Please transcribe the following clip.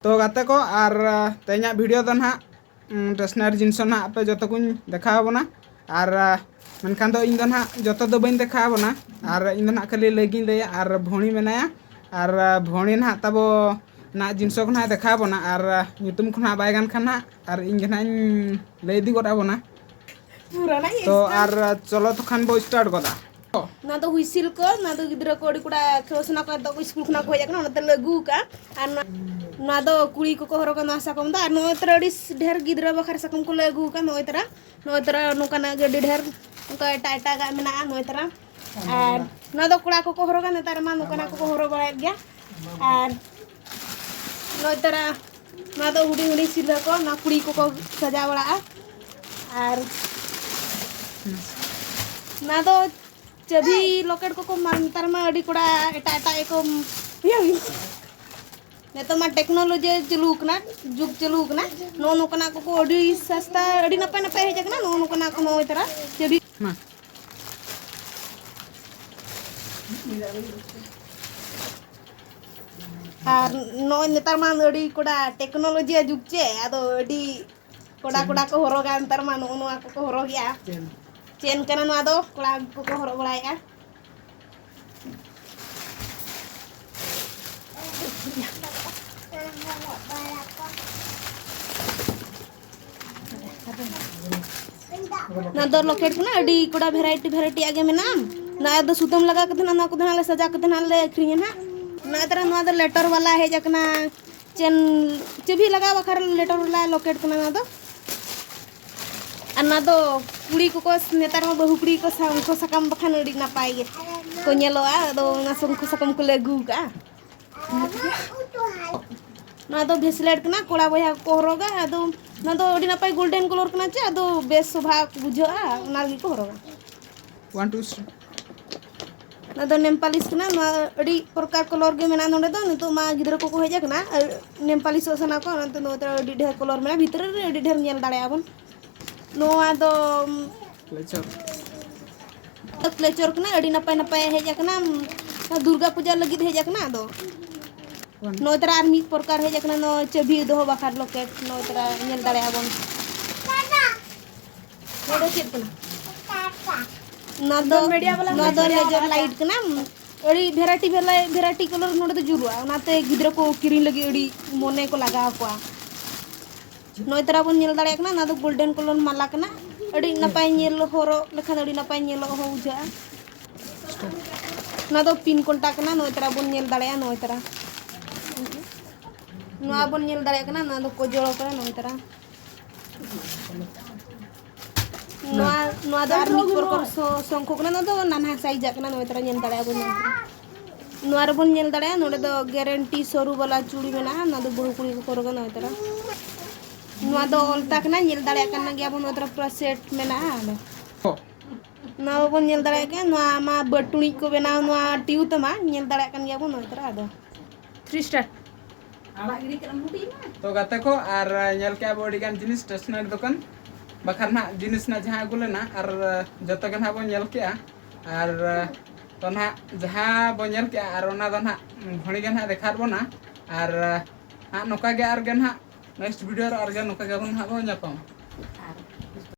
तो गाते को और तेना वीडियो तो ना स्टेशनरी जिनिस ना पे जो को देखा बोना और मनखान इन ना जो तो बी देखा बोना और इन ना खाली लगी लैया और भोणी मेनाया और भोणी ना तब ना जिनिस को ना देखा बोना और ᱧᱩᱛᱩᱢ को ना बाय गान खाना और इन ना लय दी गोदा बोना तो और चलो तो खान बो स्टार्ट गोदा ना तो हुइसिल को ना तो गिद्रा को कुड़ा खेलसना को तो स्कूल खना को हेजना ना लगू का और ना तो कुड़ी को हरो का नासा कम दा नो तरडी ढेर गिद्रा बखर सकम को लगू का नो तरा नोकाना गडी ढेर उनका टाटा गा मेना नो तरा और ना तो कुड़ा को हरो का नेतार मा नोकाना को हरो बड़ा गया और नो तरा ना तो हुडी हुडी सिला को ना कुड़ी को सजा बड़ा और ना तो जभी लॉकेट को मानतार मा अड़ी कोड़ा एटा एटा एको ने तो मा टेक्नोलॉजी चलू कना जुग चलू कना नो नो कना को अड़ी सस्ता अड़ी नपे नपे हे जकना नो नो कना को नो इतरा जभी और नो नेतार मा अड़ी कोड़ा टेक्नोलॉजी जुग चे आदो अड़ी कोड़ा कोड़ा को हरोगा अंतर मा नो नो को हरो गया चेन कना नो आदो कोड़ा को हरो बड़ाया ना दो लॉकेट को ना अड़ी कोड़ा वेराइटी आगे में नाम ना दो सुतम लगा के ना को ना ले सजा के ना ले क्रिए ना तरह ना दो लेटर वाला है जकना चेन चबी लगा बखर लेटर वाला लॉकेट को ना दो ना दो कुड़ी को नेतार में बहु कुड़ी को संखो सकम बखान अड़ी नापाय गे को नेलोआ दो ना संखो सकम को लगू का ना दो भेसलेट ना कोड़ा बया को हरोगा अदो ना दो अड़ी नापाय गोल्डन कलर कना चे अदो बेस शोभा बुझोआ ना गी को हरोगा 1 2 ना दो नेमपालिस कना ना अड़ी प्रकार कलर गे मेना नोडे दो नितो मा गिदर को हेजा कना नेमपालिस सना को ना तो अड़ी ढेर कलर मेना भीतर रे अड़ी ढेर नेल दाड़े आबन नोआ दो क्लेचर कना अड़ी नापाय हेजा कना दुर्गा पूजा लगी हेजा कना दो नो तरा आर मित प्रकार हेजा कना नो चबी दो बखार लॉकेट नो तरा नेल दाड़े आबन नोडे चेत कना ना दो लेजर लाइट कना अड़ी वेराइटी कलर नोडे तो जुरुआ उनाते गिद्र को किरिन लगी अड़ी मोने को लगा को नो तरा बन नेल दाड़े कना ना दो गोल्डन कलर माला कना अड़ी नापाय नेल होरो लेखा अड़ी नापाय नेल हो बुझा ना दो पिन कोंटा कना नो तरा बन नेल दाड़े नो तरा नुआ बन नेल दाड़े कना ना दो को जोड़ो कना नो तरा नुआ दो आर मित प्रकार संखो कना ना दो नाना साइज कना नो तरा नेल दाड़े बन नुआ रे बन नेल दाड़े नोडे दो गारंटी सरू वाला चूड़ी मेना ना दो बहु कुड़ी को रोगा नो तरा नुआ दो ओल्टा कना नेल दाड़े कना गया बन तरा पूरा सेट मेना ना बन नेल दाड़े के नुआ मा बटुणी को बेना नुआ टिउ तमा नेल दाड़े कन गया बन नो तरा दो 3 स्टार तो गाते को और नेल के बड़ी गान जिनिस स्टेशनरी दुकान बखान ना जिनिस ना जहां गुले ना और जतो के ना बो नेल के और तो ना जहां बो नेल के और ओना दो ना घणी के ना देखार बोना और ना नोका के और के ना नेक्स्ट वीडियो और के नोका के बन ना बो न्यापम।